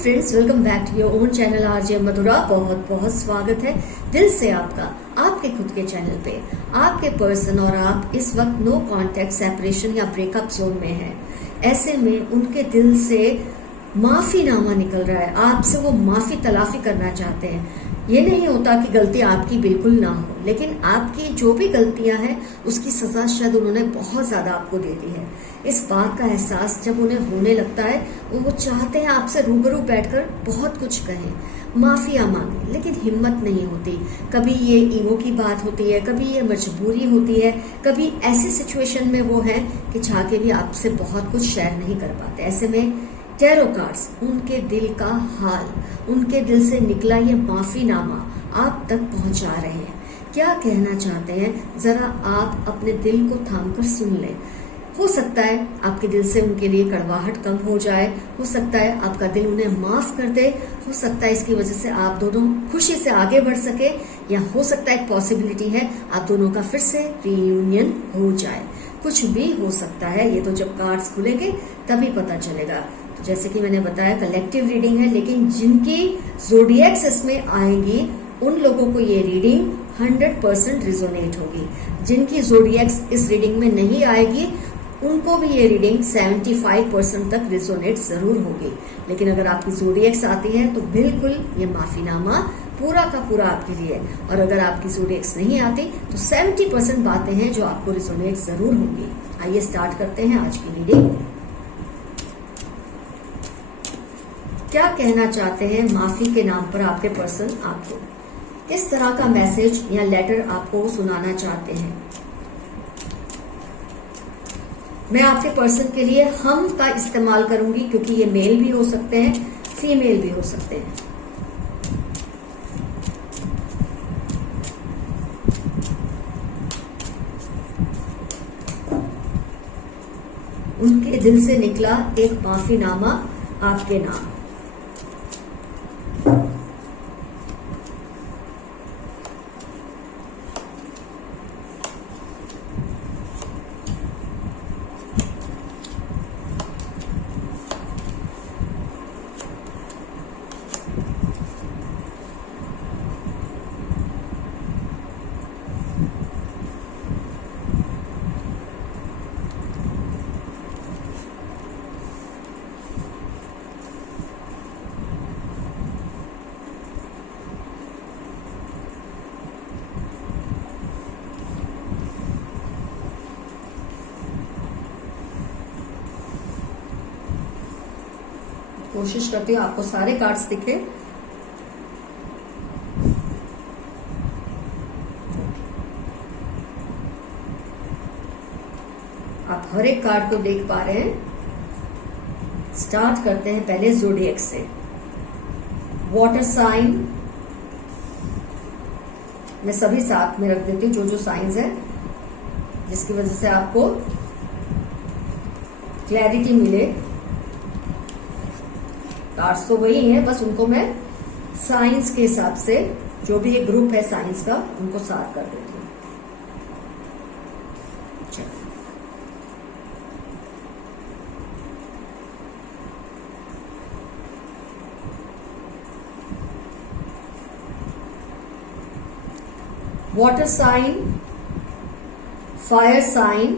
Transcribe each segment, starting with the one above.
Friends, welcome back to your own channel RJ Madhura. बहुत बहुत स्वागत है दिल से आपका आपके खुद के चैनल पे। आपके पर्सन और आप इस वक्त नो कॉन्टेक्ट, सेपरेशन या ब्रेकअप जोन में हैं। ऐसे में उनके दिल से माफीनामा निकल रहा है, आपसे वो माफी तलाफी करना चाहते हैं। ये नहीं होता कि गलती आपकी बिल्कुल ना हो, लेकिन आपकी जो भी गलतियां हैं उसकी सजा शायद उन्होंने बहुत ज्यादा आपको दे दी है। इस बात का एहसास जब उन्हें होने लगता है, वो चाहते हैं आपसे रूबरू बैठकर बहुत कुछ कहें, माफिया मांगे, लेकिन हिम्मत नहीं होती। कभी ये ईगो की बात होती है, कभी ये मजबूरी होती है, कभी ऐसी सिचुएशन में वो है कि चाह के भी आपसे बहुत कुछ शेयर नहीं कर पाते। ऐसे में टैरो कार्ड्स उनके दिल का हाल, उनके दिल से निकला ये माफीनामा आप तक पहुंचा रहे हैं। क्या कहना चाहते हैं, जरा आप अपने दिल को थामकर सुन लें। हो सकता है आपके दिल से उनके लिए कड़वाहट कम हो जाए, हो सकता है आपका दिल उन्हें माफ कर दे, हो सकता है इसकी वजह से आप दोनों खुशी से आगे बढ़ सके, या हो सकता है एक पॉसिबिलिटी है आप दोनों का फिर से रीयूनियन हो जाए। कुछ भी हो सकता है, ये तो जब कार्ड्स खुलेंगे तभी पता चलेगा। तो जैसे कि मैंने बताया, कलेक्टिव रीडिंग है, लेकिन जिनकी ज़ोडिएक्स इसमें आएंगी उन लोगों को ये रीडिंग 100% रिजोनेट होगी। जिनकी ज़ोडिएक्स इस रीडिंग में नहीं आएगी उनको भी ये रीडिंग 75% तक रिजोनेट जरूर होगी। लेकिन अगर आपकी ज़ोडिएक्स आती है तो बिल्कुल ये माफीनामा पूरा का पूरा आपके लिए है। और अगर आपकी ज़ोडिएक्स नहीं आती तो 70% बातें हैं जो आपको रिजोनेट जरूर होंगी। आइए स्टार्ट करते हैं आज की रीडिंग। क्या कहना चाहते हैं माफी के नाम पर आपके पर्सन आपको? किस तरह का मैसेज या लेटर आपको सुनाना चाहते हैं? मैं आपके पर्सन के लिए हम का इस्तेमाल करूंगी, क्योंकि ये मेल भी हो सकते हैं, फीमेल भी हो सकते हैं। उनके दिल से निकला एक माफीनामा आपके नाम। कोशिश करती हूँ आपको सारे कार्ड्स दिखे। आप हर एक कार्ड को देख पा रहे हैं। स्टार्ट करते हैं पहले ज़ोडिएक्स से। वाटर साइन मैं सभी साथ में रख देती हूँ, जो साइंस है, जिसकी वजह से आपको क्लैरिटी मिले। कार्ड्स तो वही हैं, बस उनको मैं साइंस के हिसाब से, जो भी एक ग्रुप है साइंस का, उनको साथ कर देती हूँ। Water sign, fire sign,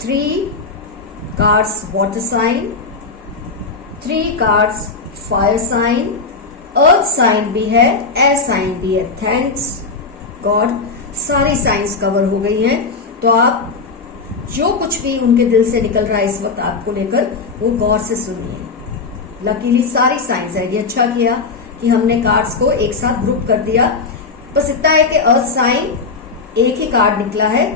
3 cards water sign, 3 cards fire sign, earth sign भी है, एयर साइन भी है। थैंक्स गॉड, सारी साइंस कवर हो गई हैं। तो आप जो कुछ भी उनके दिल से निकल रहा है इस वक्त आपको लेकर, वो गौर से सुनिए। लकीली सारी साइंस है। ये अच्छा किया कि हमने कार्ड्स को एक साथ ग्रुप कर दिया। बस इतना है कि अर्थ साइन एक ही कार्ड निकला है,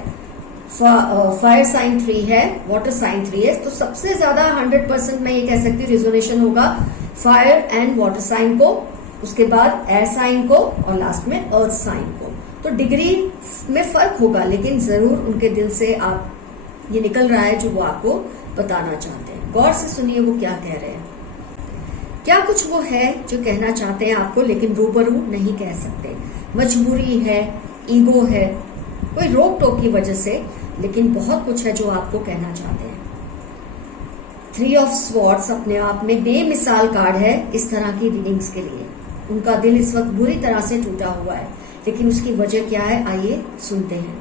फायर साइन 3 है, वाटर साइन 3 है। तो सबसे ज्यादा 100% मैं ये कह सकती हूँ रिजोनेशन होगा फायर एंड वाटर साइन को, उसके बाद एयर साइन को, और लास्ट में अर्थ साइन को। तो डिग्री में फर्क होगा, लेकिन जरूर उनके दिल से आप ये निकल रहा है जो वो आपको बताना चाहते हैं। गौर से सुनिए वो क्या कह रहे हैं। क्या कुछ वो है जो कहना चाहते हैं आपको, लेकिन रूबरू नहीं कह सकते। मजबूरी है, ईगो है, कोई रोक टोक की वजह से, लेकिन बहुत कुछ है जो आपको कहना चाहते हैं। 3 ऑफ स्वॉर्ड्स अपने आप में बेमिसाल कार्ड है इस तरह की रीडिंग्स के लिए। उनका दिल इस वक्त बुरी तरह से टूटा हुआ है, लेकिन उसकी वजह क्या है आइए सुनते हैं।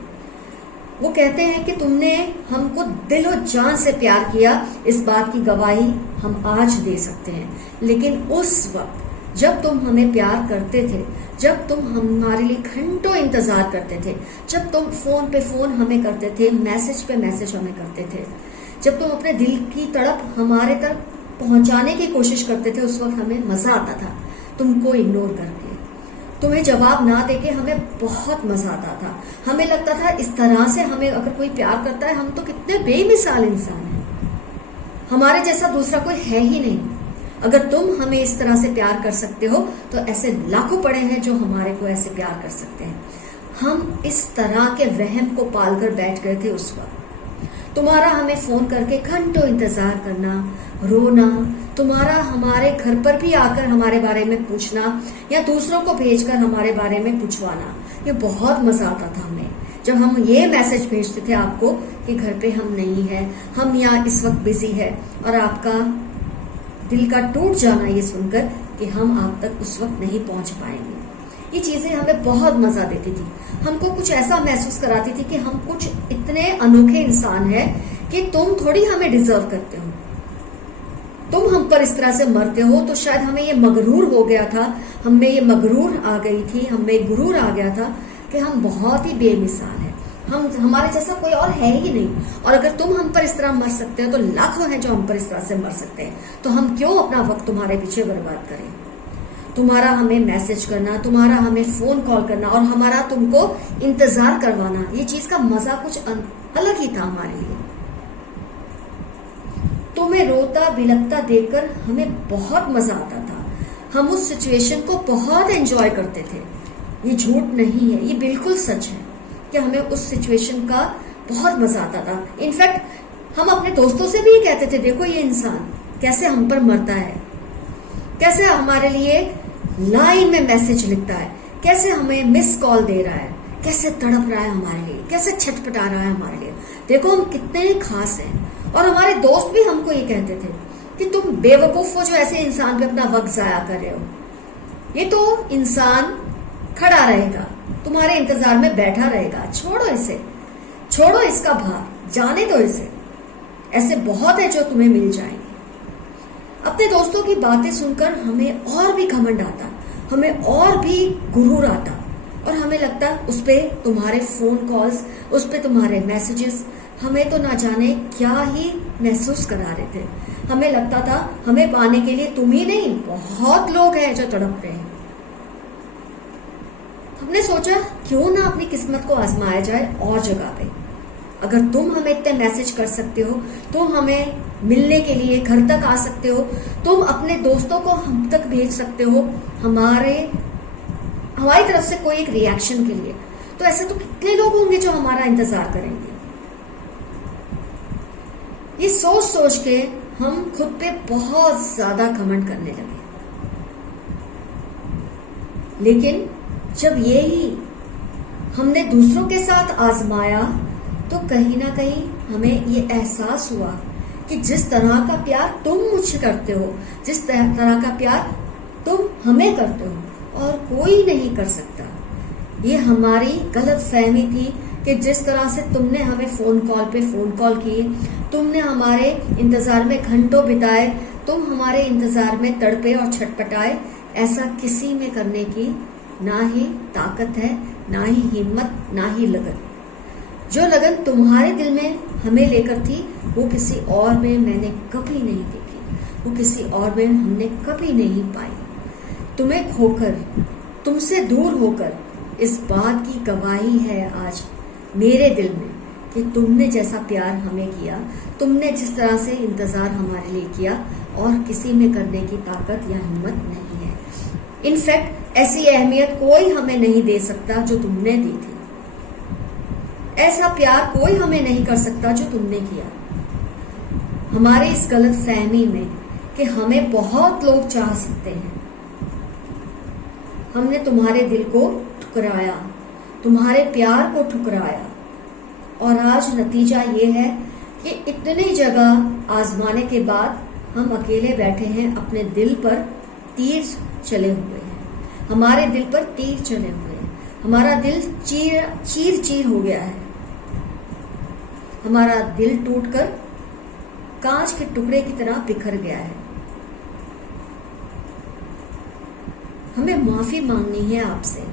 वो कहते हैं कि तुमने हमको दिलो जान से प्यार किया, इस बात की गवाही हम आज दे सकते हैं। लेकिन उस वक्त जब तुम हमें प्यार करते थे, जब तुम हमारे लिए घंटों इंतजार करते थे, जब तुम फोन पे फोन हमें करते थे, मैसेज पे मैसेज हमें करते थे, जब तुम अपने दिल की तड़प हमारे तक पहुंचाने की कोशिश करते थे, उस वक्त हमें मजा आता था तुमको इग्नोर करके, तुम्हें जवाब ना देके हमें बहुत मजा आता था। हमें लगता था इस तरह से हमें अगर कोई प्यार करता है, हम तो कितने बेमिसाल इंसान हैं, हमारे जैसा दूसरा कोई है ही नहीं। अगर तुम हमें इस तरह से प्यार कर सकते हो तो ऐसे लाखों पड़े हैं जो हमारे को ऐसे प्यार कर सकते हैं। हम इस तरह के वहम को पालकर बैठ गए थे उस वक्त। तुम्हारा हमें फोन करके घंटों इंतजार करना, रोना, तुम्हारा हमारे घर पर भी आकर हमारे बारे में पूछना या दूसरों को भेजकर हमारे बारे में पूछवाना, ये बहुत मजा आता था हमें। जब हम ये मैसेज भेजते थे आपको कि घर पे हम नहीं है, हम यहाँ इस वक्त बिजी है, और आपका दिल का टूट जाना ये सुनकर कि हम आप तक उस वक्त नहीं पहुंच पाएंगे, ये चीजें हमें बहुत मजा देती थी। हमको कुछ ऐसा महसूस कराती थी कि हम कुछ इतने अनोखे इंसान हैं कि तुम थोड़ी हमें डिजर्व करते हो, तुम हम पर इस तरह से मरते हो। तो शायद हमें ये मगरूर हो गया था, हमें ये मगरूर आ गई थी, हमें गुरूर आ गया था कि हम बहुत ही बेमिसाल हैं, हमारे जैसा कोई और है ही नहीं। और अगर तुम हम पर इस तरह मर सकते हो तो लाखों हैं जो हम पर इस तरह से मर सकते हैं, तो हम क्यों अपना वक्त तुम्हारे पीछे बर्बाद करें। तुम्हारा हमें मैसेज करना, तुम्हारा हमें फोन कॉल करना और हमारा तुमको इंतजार करवाना, ये चीज का मजा कुछ अलग ही था हमारे लिए। तुम्हें रोता बिलखता देखकर हमें बहुत मजा आता था, हम उस सिचुएशन को बहुत एंजॉय करते थे। ये झूठ नहीं है, ये बिल्कुल सच है कि हमें उस सिचुएशन का बहुत मजा आता था। इनफैक्ट हम अपने दोस्तों से भी ये कहते थे, देखो ये इंसान कैसे हम पर मरता है, कैसे हमारे लिए लाइन में मैसेज लिखता है, कैसे हमें मिस कॉल दे रहा है, कैसे तड़प रहा है हमारे लिए, कैसे छटपटा रहा है हमारे लिए, देखो हम कितने खास हैं। और हमारे दोस्त भी हमको ये कहते थे कि तुम बेवकूफ हो जो ऐसे इंसान पे अपना वक्त जाया कर रहे हो, ये तो इंसान खड़ा रहेगा, तुम्हारे इंतजार में बैठा रहेगा, छोड़ो इसे, छोड़ो इसका भार, जाने दो इसे, ऐसे बहुत है जो तुम्हें मिल जाएंगे। अपने दोस्तों की बातें सुनकर हमें और भी घमंड आता, हमें और भी गुरूर आता, और हमें लगता उस पे तुम्हारे फोन कॉल्स, उस पे तुम्हारे मैसेजेस हमें तो ना जाने क्या ही महसूस करा रहे थे। हमें लगता था हमें पाने के लिए तुम ही नहीं, बहुत लोग हैं जो तड़प रहे हैं। हमने सोचा क्यों ना अपनी किस्मत को आजमाया जाए और जगह पे। अगर तुम हमें इतने मैसेज कर सकते हो, तुम हमें मिलने के लिए घर तक आ सकते हो, तुम अपने दोस्तों को हम तक भेज सकते हो हमारी तरफ से कोई एक रिएक्शन के लिए, तो ऐसे तो कितने लोग होंगे जो हमारा इंतजार करेंगे। ये सोच सोच के हम खुद पे बहुत ज्यादा घमंड करने लगे। लेकिन जब यही हमने दूसरों के साथ आजमाया तो कहीं ना कहीं हमें ये एहसास हुआ कि जिस तरह का प्यार तुम मुझसे करते हो, जिस तरह का प्यार तुम हमें करते हो, और कोई नहीं कर सकता। ये हमारी गलत फहमी थी कि जिस तरह से तुमने हमें फोन कॉल पे फोन कॉल किए, तुमने हमारे इंतजार में घंटों बिताए, तुम हमारे इंतजार में तड़पे और छटपटाए, ऐसा किसी में करने की ना ही ताकत है, ना ही हिम्मत, ना ही लगन। जो लगन तुम्हारे दिल में हमें लेकर थी वो किसी और में मैंने कभी नहीं देखी, वो किसी और में हमने कभी नहीं पाई। तुम्हें खोकर, तुमसे दूर होकर इस बात की गवाही है आज मेरे दिल में कि तुमने जैसा प्यार हमें किया, तुमने जिस तरह से इंतजार हमारे लिए किया, और किसी में करने की ताकत या हिम्मत नहीं है। इनफैक्ट ऐसी अहमियत कोई हमें नहीं दे सकता जो तुमने दी थी, ऐसा प्यार कोई हमें नहीं कर सकता जो तुमने किया। हमारे इस गलत फहमी में कि हमें बहुत लोग चाह सकते हैं, हमने तुम्हारे दिल को ठुकराया, तुम्हारे प्यार को ठुकराया, और आज नतीजा ये है कि इतनी जगह आजमाने के बाद हम अकेले बैठे हैं, अपने दिल पर तीर चले हुए हैं, हमारे दिल पर तीर चले हुए हैं, हमारा दिल चीर चीर हो गया है, हमारा दिल टूटकर कांच के टुकड़े की तरह बिखर गया है। हमें माफी मांगनी है आपसे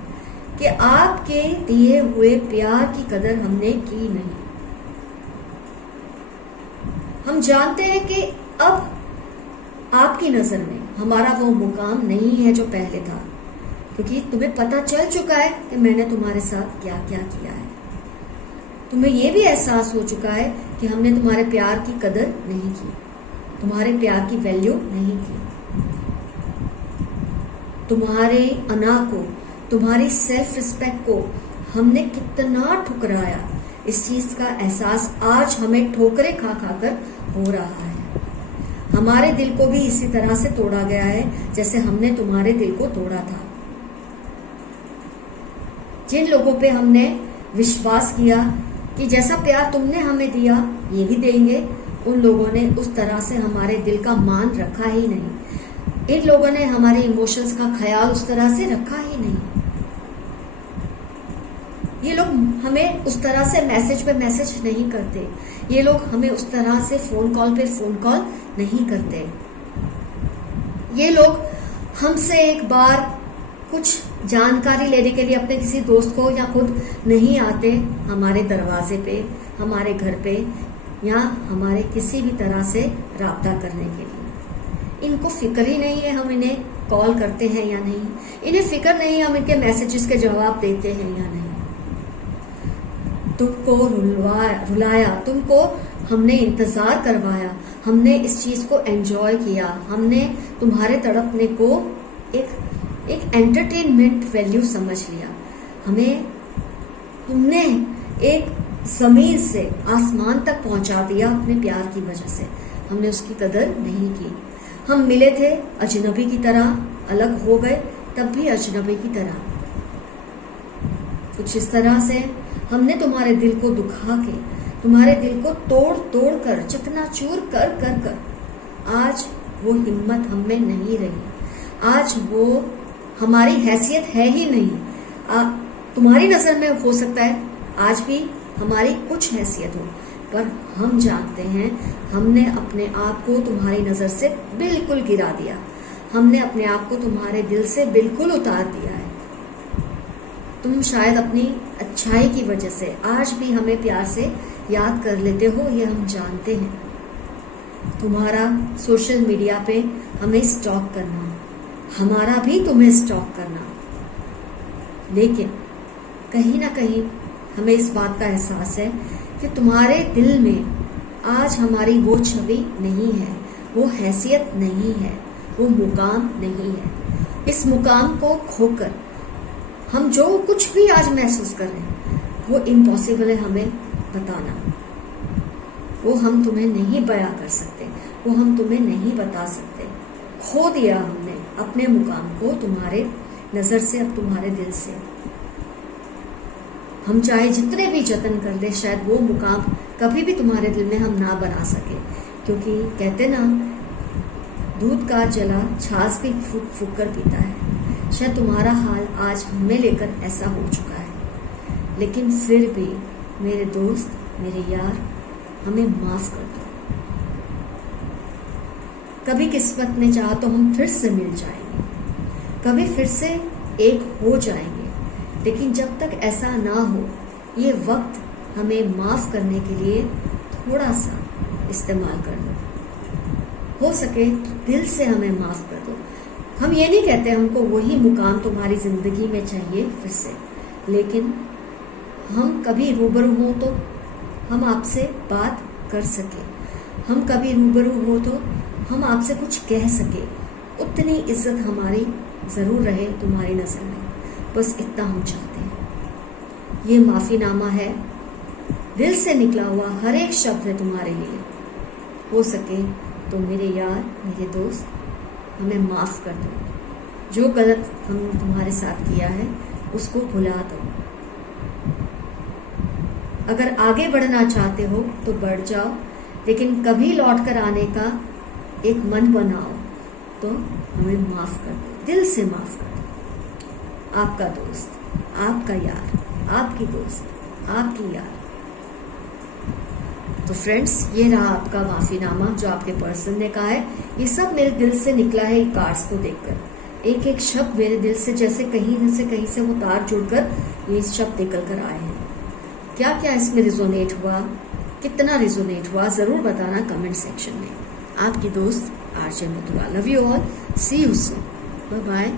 कि आपके दिए हुए प्यार की कदर हमने की नहीं। हम जानते हैं कि अब आपकी नजर में हमारा वो मुकाम नहीं है जो पहले था, क्योंकि तुम्हें पता चल चुका है कि मैंने तुम्हारे साथ क्या क्या किया है। तुम्हें यह भी एहसास हो चुका है कि हमने तुम्हारे प्यार की कदर नहीं की, तुम्हारे प्यार की वैल्यू नहीं की, तुम्हारे अना को, तुम्हारी सेल्फ रिस्पेक्ट को हमने कितना ठुकराया। इस चीज का एहसास आज हमें ठोकरे खा खाकर हो रहा है। हमारे दिल को भी इसी तरह से तोड़ा गया है जैसे हमने तुम्हारे दिल को तोड़ा था। जिन लोगों पे हमने विश्वास किया कि जैसा प्यार तुमने हमें दिया ये भी देंगे, उन लोगों ने उस तरह से हमारे दिल का मान रखा ही नहीं। इन लोगों ने हमारे इमोशंस का ख्याल उस तरह से रखा ही नहीं। ये लोग हमें उस तरह से मैसेज पे मैसेज नहीं करते, ये लोग हमें उस तरह से फोन कॉल पे फोन कॉल नहीं करते। ये लोग हमसे एक बार कुछ जानकारी लेने के लिए अपने किसी दोस्त को या खुद नहीं आते हमारे दरवाजे पे, हमारे घर पे या हमारे किसी भी तरह से राब्ता करने के लिए। इनको फिक्र ही नहीं है हम इन्हें कॉल करते हैं या नहीं, इन्हें फिक्र नहीं है हम इनके मैसेजेस के जवाब देते हैं या नहीं। तुमको रुलाया, तुमको हमने इंतजार करवाया, हमने इस चीज को एंजॉय किया, हमने तुम्हारे तड़पने को एक एंटरटेनमेंट वैल्यू समझ लिया। हमें तुमने एक जमीन से आसमान तक पहुंचा दिया अपने प्यार की वजह से, हमने उसकी कदर नहीं की। हम मिले थे अजनबी की तरह, अलग हो गए तब भी अजनबी की तरह। कुछ इस तरह से हमने तुम्हारे दिल को दुखा के, तुम्हारे दिल को तोड़ तोड़ कर, चकनाचूर कर कर कर आज वो हिम्मत हम में नहीं रही, आज वो हमारी हैसियत है ही नहीं। तुम्हारी नजर में हो सकता है आज भी हमारी कुछ हैसियत हो, पर हम जानते हैं हमने अपने आप को तुम्हारी नजर से बिल्कुल गिरा दिया, हमने अपने आप को तुम्हारे दिल से बिल्कुल उतार दिया है। तुम शायद अपनी अच्छाई की वजह से आज भी हमें प्यार से याद कर लेते हो, ये हम जानते हैं। तुम्हारा सोशल मीडिया पे हमें स्टॉक करना, हमारा भी तुम्हें स्टॉक करना, लेकिन कहीं ना कहीं हमें इस बात का एहसास है कि तुम्हारे दिल में आज हमारी वो छवि नहीं है, वो हैसियत नहीं है, वो मुकाम नहीं है। इस मुकाम को खोकर हम जो कुछ भी आज महसूस कर रहे हैं वो इम्पॉसिबल है हमें बताना, वो हम तुम्हें नहीं बयां कर सकते, वो हम तुम्हें नहीं बता सकते। खो दिया हमने अपने मुकाम को तुम्हारे नजर से, अब तुम्हारे दिल से। हम चाहे जितने भी जतन कर ले, शायद वो मुकाम कभी भी तुम्हारे दिल में हम ना बना सके, क्योंकि कहते ना दूध का जला छाछ भी फूक फूक कर पीता है। शायद तुम्हारा हाल आज हमें लेकर ऐसा हो चुका है, लेकिन फिर भी मेरे दोस्त, मेरे यार, हमें माफ कर दो। कभी किस्मत ने चाहा तो हम फिर से मिल जाएंगे, कभी फिर से एक हो जाएंगे, लेकिन जब तक ऐसा ना हो, ये वक्त हमें माफ करने के लिए थोड़ा सा इस्तेमाल कर लो। हो सके तो दिल से हमें माफ कर दो। हम ये नहीं कहते हमको वही मुकाम तुम्हारी जिंदगी में चाहिए फिर से, लेकिन हम कभी रूबरू हो तो हम आपसे बात कर सके, हम कभी रूबरू हो तो हम आपसे कुछ कह सके, उतनी इज्जत हमारी जरूर रहे तुम्हारी नजर में। बस इतना हम चाहते हैं। ये माफीनामा है, दिल से निकला हुआ हर एक शब्द है तुम्हारे लिए। हो सके तो मेरे यार, मेरे दोस्त, हमें माफ कर दो। जो गलत हमने तुम्हारे साथ किया है उसको भुला दो। अगर आगे बढ़ना चाहते हो तो बढ़ जाओ, लेकिन कभी लौट कर आने का एक मन बनाओ तो हमें माफ कर दो, दिल से माफ कर दो। आपका दोस्त, आपका यार, आपकी दोस्त, आपकी यार। तो फ्रेंड्स, ये रहा आपका माफीनामा जो आपके पर्सन ने कहा है। ये सब मेरे दिल से निकला है ये कार्ड्स को देखकर। एक एक शब्द मेरे दिल से जैसे कहीं से वो तार जुड़कर ये शब्द निकल कर आए हैं। क्या क्या इसमें रिजोनेट हुआ, कितना रिजोनेट हुआ, जरूर बताना कमेंट सेक्शन में। आपकी दोस्त RJ Madhura. Love you all, see you soon, bye bye.